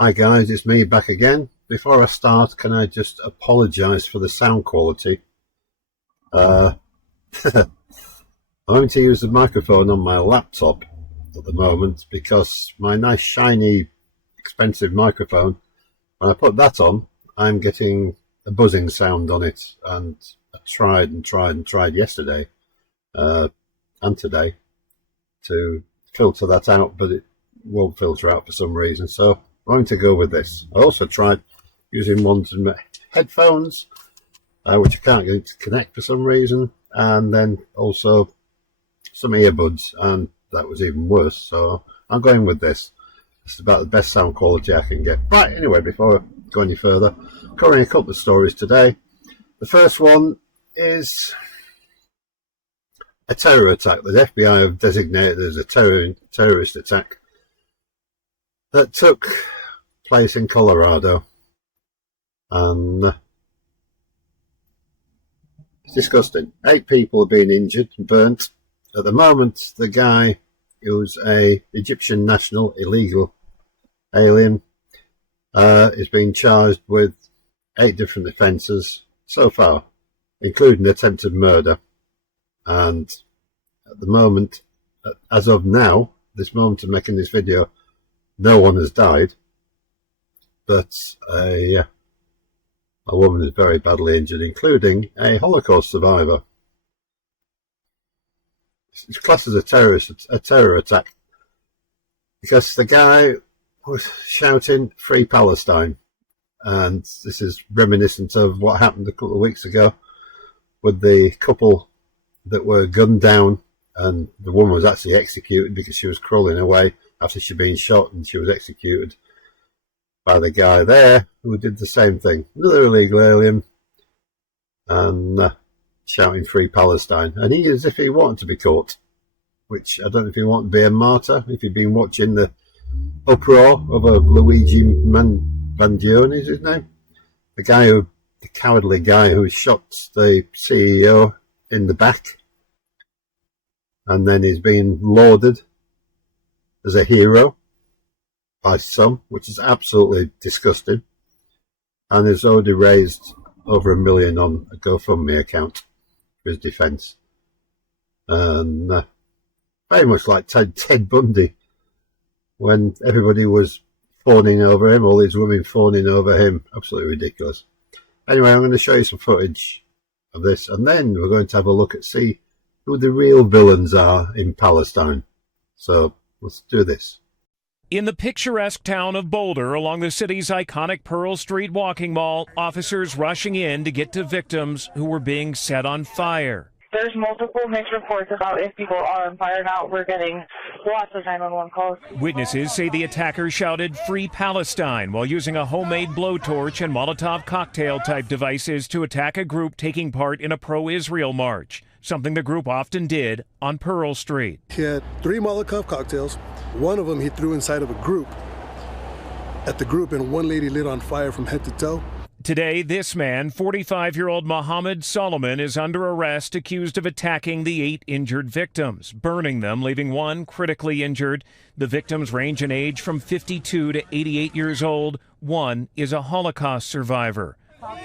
Hi guys, it's me back again. Before I start, can I just apologise for the sound quality? I'm having to use the microphone on my laptop at the moment because my nice shiny expensive microphone, when I put that on, I'm getting a buzzing sound on it, and I tried yesterday and today to filter that out, but it won't filter out for some reason, so I'm going to go with this. I also tried using ones in my headphones, which I can't get to connect for some reason, and then also some earbuds, and that was even worse, so I'm going with this. It's about the best sound quality I can get. Right, anyway, before I go any further, covering a couple of stories today. The first one is a terror attack that the FBI have designated as a terrorist attack that took place in Colorado, and it's disgusting. 8 people have been injured and burnt. At the moment, the guy who's a Egyptian national, illegal alien, is being charged with 8 different offences so far, including attempted murder. And at the moment, as of now, this moment of making this video, no one has died, but a woman is very badly injured, including a Holocaust survivor. It's classed as a terror attack because the guy was shouting "Free Palestine," and this is reminiscent of what happened a couple of weeks ago with the couple that were gunned down, and the woman was actually executed because she was crawling away after she'd been shot, and she was executed by the guy there who did the same thing. Another illegal alien, and shouting "Free Palestine," and he, as if he wanted to be caught, which I don't know if he wanted to be a martyr. If you've been watching the uproar over Luigi Mangione, is his name, the cowardly guy who shot the CEO in the back, and then he's being lauded as a hero by some, which is absolutely disgusting, and has already raised over $1 million on a GoFundMe account for his defence. And very much like Ted Bundy, when everybody was fawning over him, all these women fawning over him. Absolutely ridiculous. Anyway, I'm going to show you some footage of this, and then we're going to have a look at see who the real villains are in Palestine. So let's do this. In the picturesque town of Boulder, along the city's iconic Pearl Street walking mall, officers rushing in to get to victims who were being set on fire. There's multiple mixed reports about if people are on fire now. We're getting lots of 911 calls. Witnesses say the attacker shouted "Free Palestine" while using a homemade blowtorch and Molotov cocktail-type devices to attack a group taking part in a pro-Israel march, something the group often did on Pearl Street. He had 3 Molotov cocktails. One of them he threw inside of a group. At the group, and one lady lit on fire from head to toe. Today, this man, 45-year-old Mohammed Solomon, is under arrest accused of attacking the 8 injured victims, burning them, leaving one critically injured. The victims range in age from 52 to 88 years old. One is a Holocaust survivor.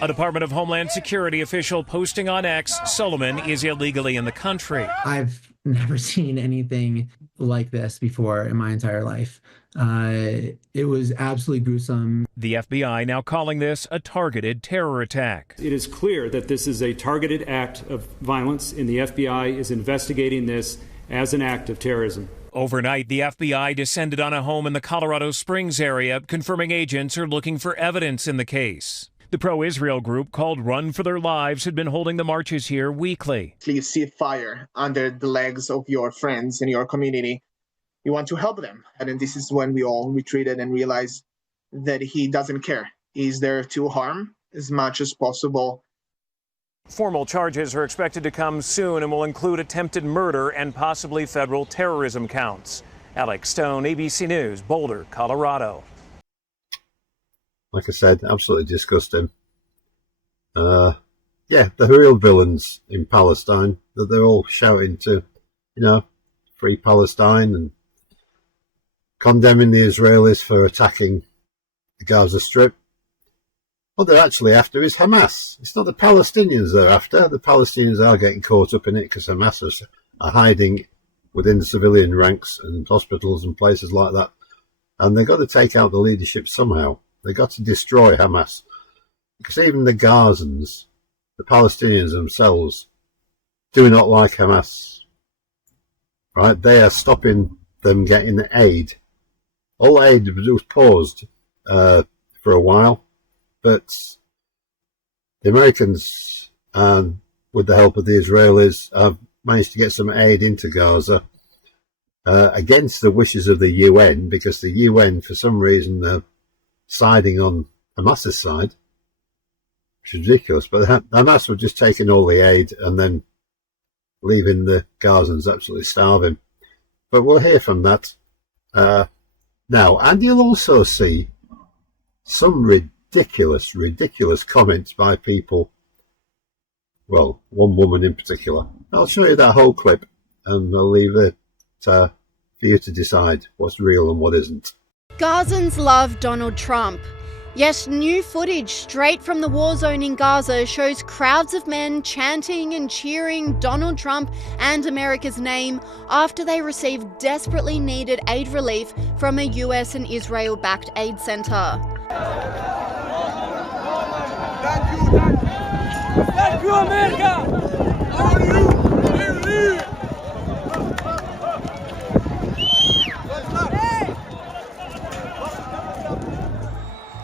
A Department of Homeland Security official posting on X, Solomon is illegally in the country. I've never seen anything like this before in my entire life. It was absolutely gruesome. The FBI now calling this a targeted terror attack. It is clear that this is a targeted act of violence, and the FBI is investigating this as an act of terrorism. Overnight, the FBI descended on a home in the Colorado Springs area, confirming agents are looking for evidence in the case. The pro-Israel group called Run for Their Lives had been holding the marches here weekly. Please see fire under the legs of your friends in your community. You want to help them. And then this is when we all retreated and realized that he doesn't care. He's there to harm as much as possible. Formal charges are expected to come soon and will include attempted murder and possibly federal terrorism counts. Alex Stone, ABC News, Boulder, Colorado. Like I said, absolutely disgusting. Yeah, the real villains in Palestine, that they're all shouting to, "Free Palestine," and condemning the Israelis for attacking the Gaza Strip. What they're actually after is Hamas. It's not the Palestinians they're after. The Palestinians are getting caught up in it because Hamas are hiding within the civilian ranks and hospitals and places like that. And they've got to take out the leadership somehow. They've got to destroy Hamas. Because even the Gazans, the Palestinians themselves, do not like Hamas. Right? They are stopping them getting aid. All aid was paused for a while. But the Americans, with the help of the Israelis, have managed to get some aid into Gaza against the wishes of the UN, because the UN, for some reason, are siding on Hamas's side, which is ridiculous. But Hamas were just taking all the aid and then leaving the Gazans absolutely starving. But we'll hear from that now. And you'll also see some ridiculous comments by people. Well, one woman in particular. I'll show you that whole clip and I'll leave it for you to decide what's real and what isn't. Gazans love Donald Trump. Yet new footage straight from the war zone in Gaza shows crowds of men chanting and cheering Donald Trump and America's name after they received desperately needed aid relief from a US and Israel-backed aid center. Thank you, America!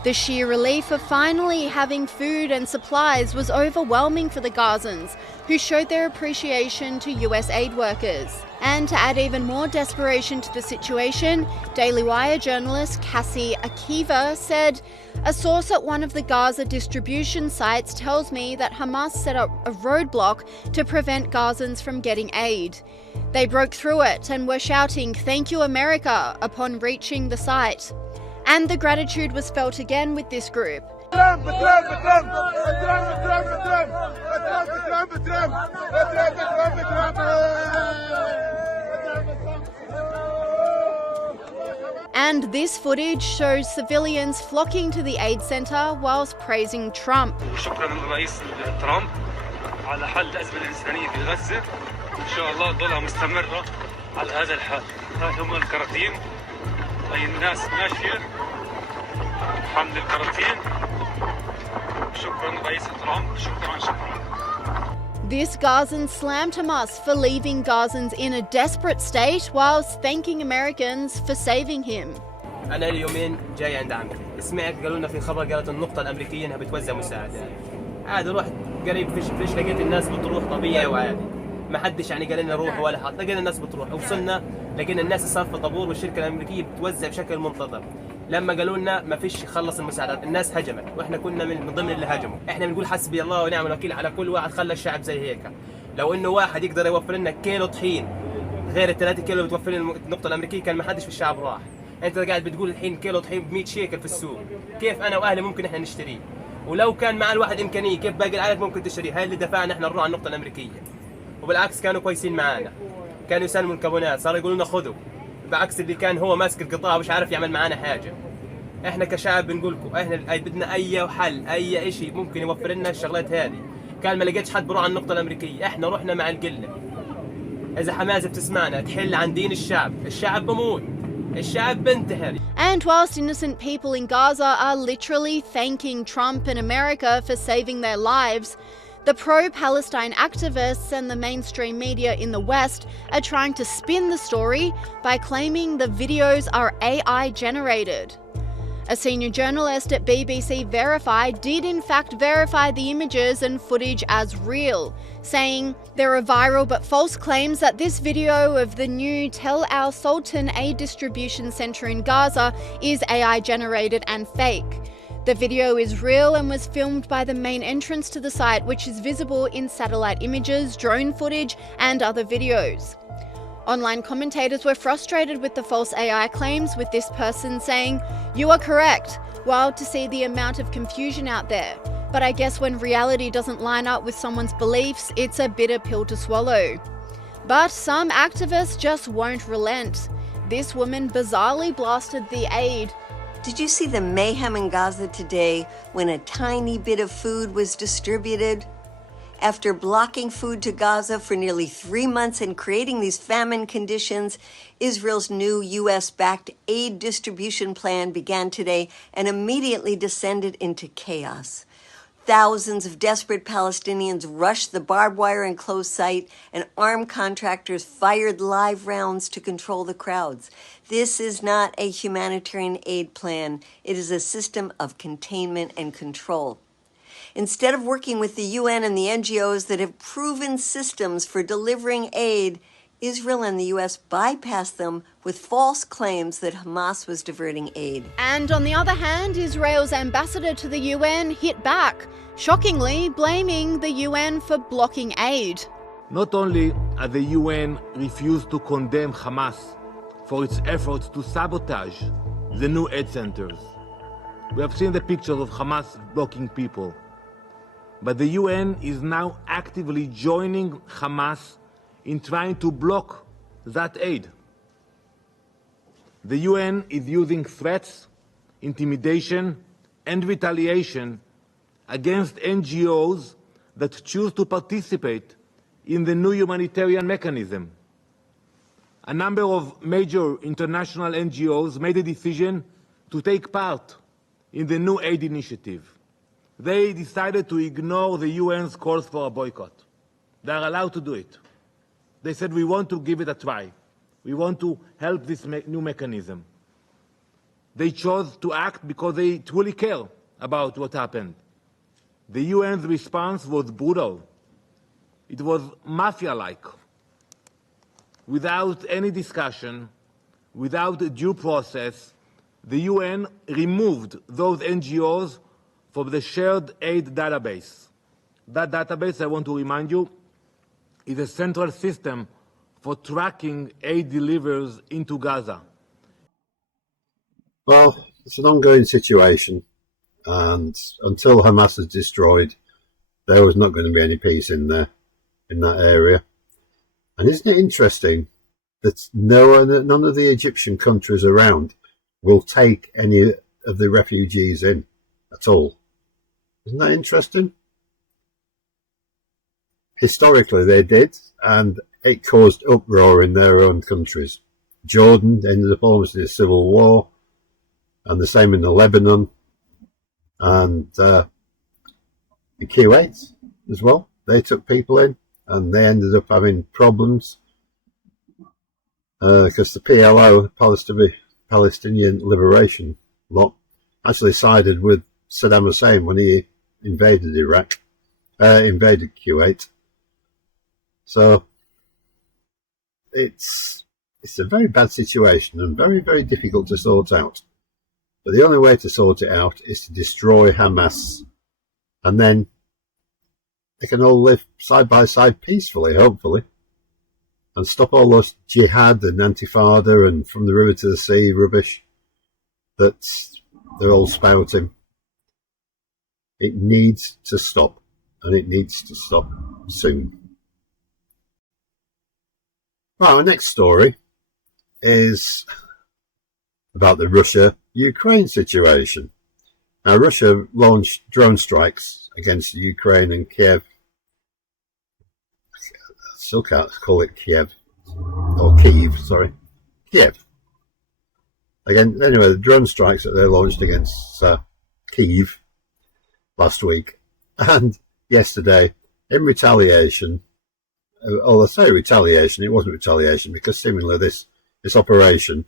The sheer relief of finally having food and supplies was overwhelming for the Gazans, who showed their appreciation to US aid workers. And to add even more desperation to the situation, Daily Wire journalist Cassie Akiva said, "A source at one of the Gaza distribution sites tells me that Hamas set up a roadblock to prevent Gazans from getting aid. They broke through it and were shouting, 'Thank you, America,' upon reaching the site." And the gratitude was felt again with this group. And this footage shows civilians flocking to the aid center whilst praising Trump. شكرا للرئيس ترامب على حل الأزمة الإنسانية في غزة. إن شاء الله ضلها مستمرة على هذا الحال. هاي هم الكراتين. هاي الناس ماشية. حمد الكراتين. شكرا للرئيس ترامب. شكرا. This Gazan slammed Hamas for leaving Gazans in a desperate state whilst thanking Americans for saving him. أنا اليومين جاي عند عمي، سمعت قالوا لنا في خبر قالت النقطة الأمريكية إنها بتوزع مساعدات. عادي رحت قريب فيش لقيت الناس بتروح طبيعي وعادي. ما حدش يعني قال لنا روح ولا حد، لقينا الناس بتروح، وصلنا لقينا الناس صار في طابور والشركة الأمريكية بتوزع بشكل منتظم. لما قالوا لنا ما فيش خلص المساعدات، الناس هجمت واحنا كنا من ضمن اللي هاجموا. احنا بنقول حسبي الله ونعم الوكيل على كل واحد خلى الشعب زي هيك. لو انه واحد يقدر يوفر لنا كيلو طحين غير ال3 كيلو اللي بتوفر لنا النقطة الأمريكية كان ما حدش في الشعب راح. انت قاعد بتقول الحين كيلو طحين ب 100 شيكل في السوق، كيف انا واهلي ممكن احنا نشتريه؟ ولو كان مع الواحد امكانيه كيف باقي العائلات ممكن تشتريه؟ هاي اللي دفعنا احنا نروح على النقطة الأمريكية. وبالعكس كانوا كويسين معانا، كانوا يسلموا الكابونات، صاروا يقولوا لنا خذوا، بعكس اللي كان هو ماسك القطاع ومش عارف يعمل معانا حاجة. احنا كشعب بنقول لكم احنا بدنا اي حل، اي شيء ممكن يوفر لنا الشغلات هذه. كان ما لقيتش حد بروح على النقطة الأمريكية، احنا رحنا مع القلة. إذا حماس بتسمعنا تحل عن دين الشعب بموت، الشعب بنتهي. And whilst innocent people in Gaza are literally thanking Trump and America for saving their lives, the pro-Palestine activists and the mainstream media in the West are trying to spin the story by claiming the videos are AI generated. A senior journalist at BBC Verify did in fact verify the images and footage as real, saying there are viral but false claims that this video of the new Tel Al Sultan aid distribution centre in Gaza is AI generated and fake. The video is real and was filmed by the main entrance to the site, which is visible in satellite images, drone footage and other videos. Online commentators were frustrated with the false AI claims, with this person saying, "You are correct. Wild to see the amount of confusion out there. But I guess when reality doesn't line up with someone's beliefs, it's a bitter pill to swallow." But some activists just won't relent. This woman bizarrely blasted the aid Did you see the mayhem in Gaza today when a tiny bit of food was distributed? After blocking food to Gaza for nearly 3 months and creating these famine conditions, Israel's new U.S.-backed aid distribution plan began today and immediately descended into chaos. Thousands of desperate Palestinians rushed the barbed wire enclosed site, and armed contractors fired live rounds to control the crowds. This is not a humanitarian aid plan. It is a system of containment and control. Instead of working with the UN and the NGOs that have proven systems for delivering aid, Israel and the U.S. bypassed them with false claims that Hamas was diverting aid. And on the other hand, Israel's ambassador to the UN hit back, shockingly blaming the UN for blocking aid. Not only has the UN refused to condemn Hamas for its efforts to sabotage the new aid centers. We have seen the pictures of Hamas blocking people. But the UN is now actively joining Hamas in trying to block that aid. The UN is using threats, intimidation, and retaliation against NGOs that choose to participate in the new humanitarian mechanism. A number of major international NGOs made a decision to take part in the new aid initiative. They decided to ignore the UN's calls for a boycott. They are allowed to do it. They said, we want to give it a try. We want to help this new mechanism. They chose to act because they truly care about what happened. The UN's response was brutal. It was mafia-like. Without any discussion, without a due process, the UN removed those NGOs from the shared aid database. That database, I want to remind you, is a central system for tracking aid deliveries into Gaza. Well, it's an ongoing situation, and until Hamas is destroyed, there was not going to be any peace in there, in that area. And isn't it interesting that none of the Egyptian countries around will take any of the refugees in at all? Isn't that interesting? Historically they did, and it caused uproar in their own countries. Jordan ended up almost in a civil war, and the same in the Lebanon, and the Kuwait as well. They took people in, and they ended up having problems because the PLO, Palestinian Liberation lot, actually sided with Saddam Hussein when he invaded invaded Kuwait. So it's a very bad situation and very, very difficult to sort out. But the only way to sort it out is to destroy Hamas, and then they can all live side by side peacefully, hopefully, and stop all those jihad and intifada and from the river to the sea rubbish that they're all spouting. It needs to stop, and it needs to stop soon. Right, our next story is about the Russia-Ukraine situation. Now, Russia launched drone strikes against Ukraine and Kiev. I still can't call it Kiev, or Kyiv, sorry. Kiev. Again, anyway, the drone strikes that they launched against Kyiv last week and yesterday in retaliation. Although I say retaliation, it wasn't retaliation because seemingly this Operation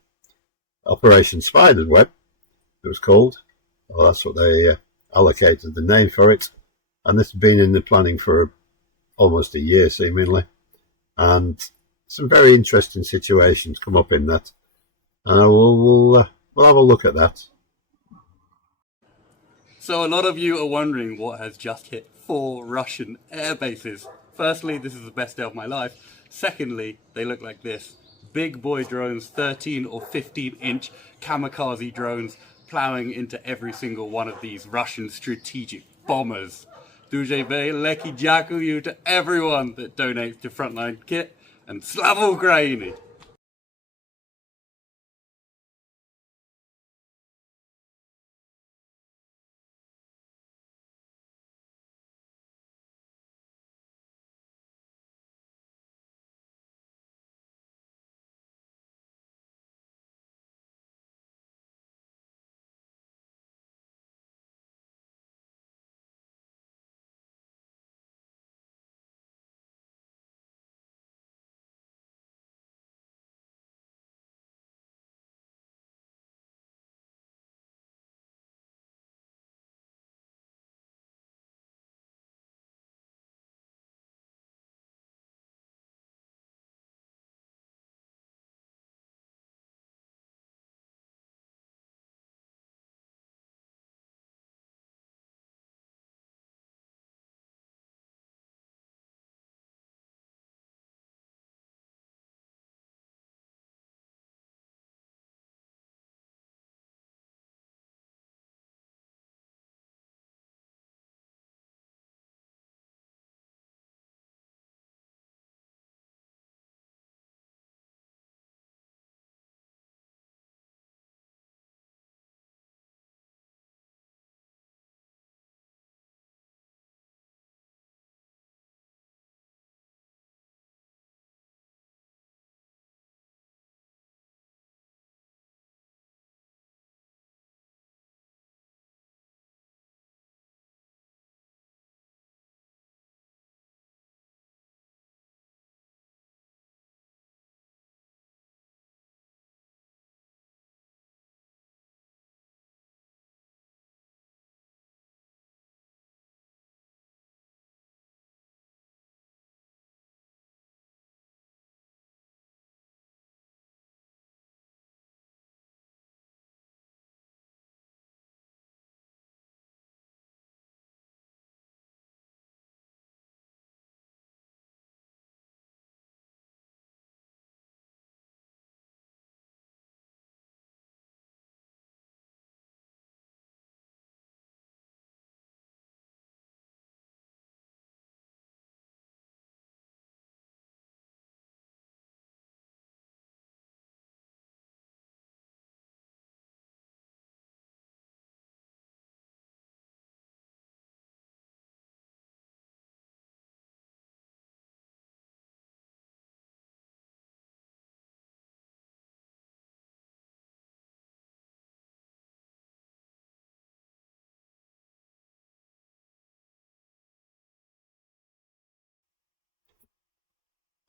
Spider's Web, it was called. Well, that's what they allocated the name for it. And this has been in the planning for almost a year, seemingly. And some very interesting situations come up in that. And we'll have a look at that. So a lot of you are wondering what has just hit 4 Russian air bases. Firstly, this is the best day of my life. Secondly, they look like this. Big boy drones, 13 or 15-inch kamikaze drones, ploughing into every single one of these Russian strategic bombers. Дуже велике дякую to everyone that donates to Frontline Kit, and Slava Ukraini!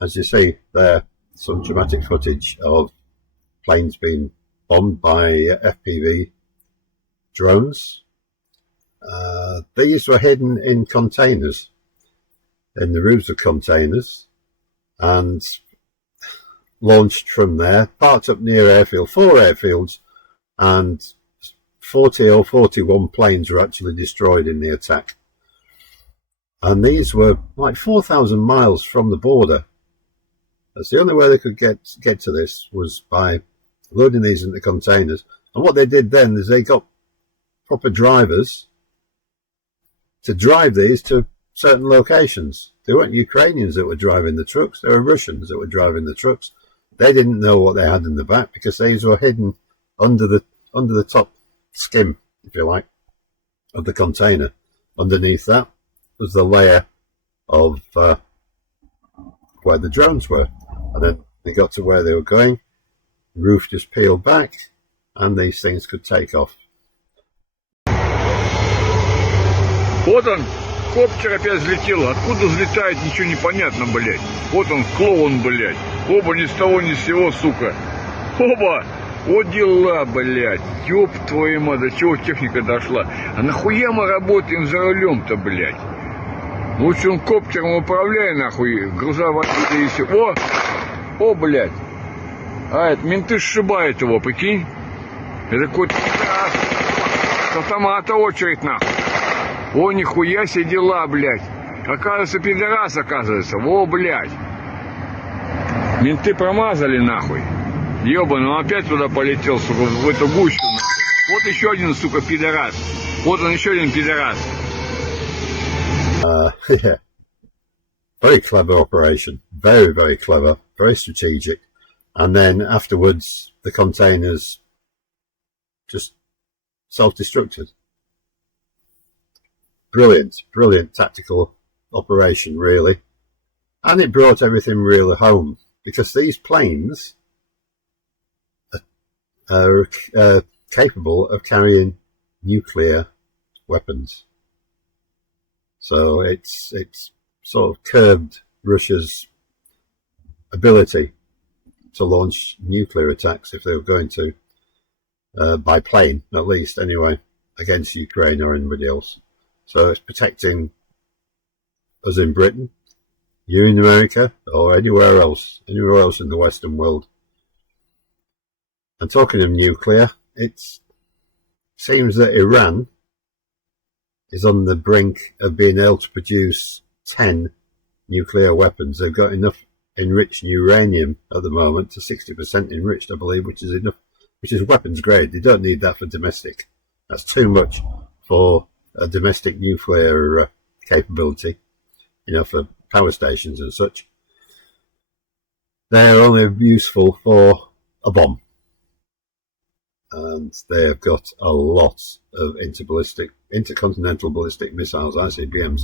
as you see there, some dramatic footage of planes being bombed by FPV drones. These were hidden in containers, in the roofs of containers, and launched from there, parked up near airfield, 4 airfields, and 40 or 41 planes were actually destroyed in the attack. And these were like 4,000 miles from the border. That's the only way they could get to this, was by loading these into containers. And what they did then is they got proper drivers to drive these to certain locations. They weren't Ukrainians that were driving the trucks, they were Russians that were driving the trucks. They didn't know what they had in the back because these were hidden under the top skim, if you like, of the container. Underneath that was the layer of where the drones were. And then they got to where they were going, roof just peeled back, and these things could take off. Вот он, коптер опять взлетел. Откуда взлетает, ничего не понятно, блядь. Вот он, клоун, блядь. Оба ни с того ни с сего, сука. Оба! Вот дела, блядь. Ёб твою мать, до чего техника дошла. А нахуя мы работаем за рулем-то, блядь? Лучше он коптером управляй, нахуй, грузовой и все. О, блядь. А, это менты сшибают его, прикинь. Это какой-то с автомата очередь, нахуй. О, нихуя себе дела, блядь. Оказывается, пидорас, оказывается. Во, блядь. Менты промазали, нахуй. Ёбаный, он опять туда полетел, сука, в эту гущу, нахуй. Вот еще один, сука, пидорас. Вот он, еще один пидорас. Yeah. Very clever operation. Very, very clever. Very strategic. And then afterwards, the containers just self-destructed. Brilliant, brilliant tactical operation, really. And it brought everything really home, because these planes are capable of carrying nuclear weapons. So it's sort of curbed Russia's ability to launch nuclear attacks if they were going to, by plane, at least anyway, against Ukraine or anybody else. So it's protecting us in Britain, you in America, or anywhere else in the Western world. And talking of nuclear, it seems that Iran is on the brink of being able to produce 10 nuclear weapons. They've got enough enriched uranium at the moment to 60% enriched, I believe, which is enough, which is weapons grade. They don't need that for domestic. That's too much for a domestic nuclear capability, you know, for power stations and such. They're only useful for a bomb. And they have got a lot of intercontinental ballistic missiles, ICBMs,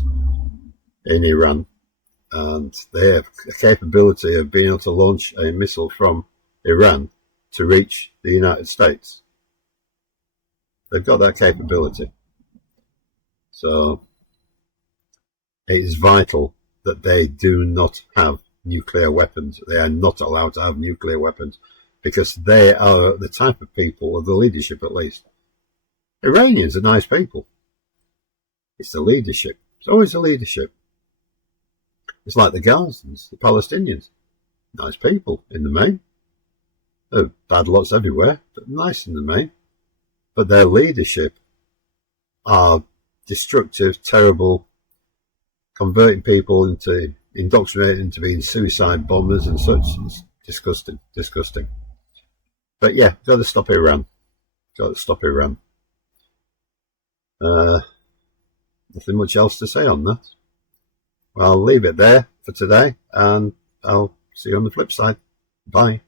in Iran. And they have a capability of being able to launch a missile from Iran to reach the United States. They've got that capability. So it is vital that they do not have nuclear weapons. They are not allowed to have nuclear weapons, because they are the type of people, of the leadership at least. Iranians are nice people. It's the leadership. It's always the leadership. It's like the Gazans, the Palestinians. Nice people in the main. There are bad lots everywhere, but nice in the main. But their leadership are destructive, terrible, converting people into, indoctrinating into being suicide bombers and such. It's disgusting, disgusting. But yeah, got to stop Iran. Got to stop Iran. Nothing much else to say on that. Well, I'll leave it there for today, and I'll see you on the flip side. Bye.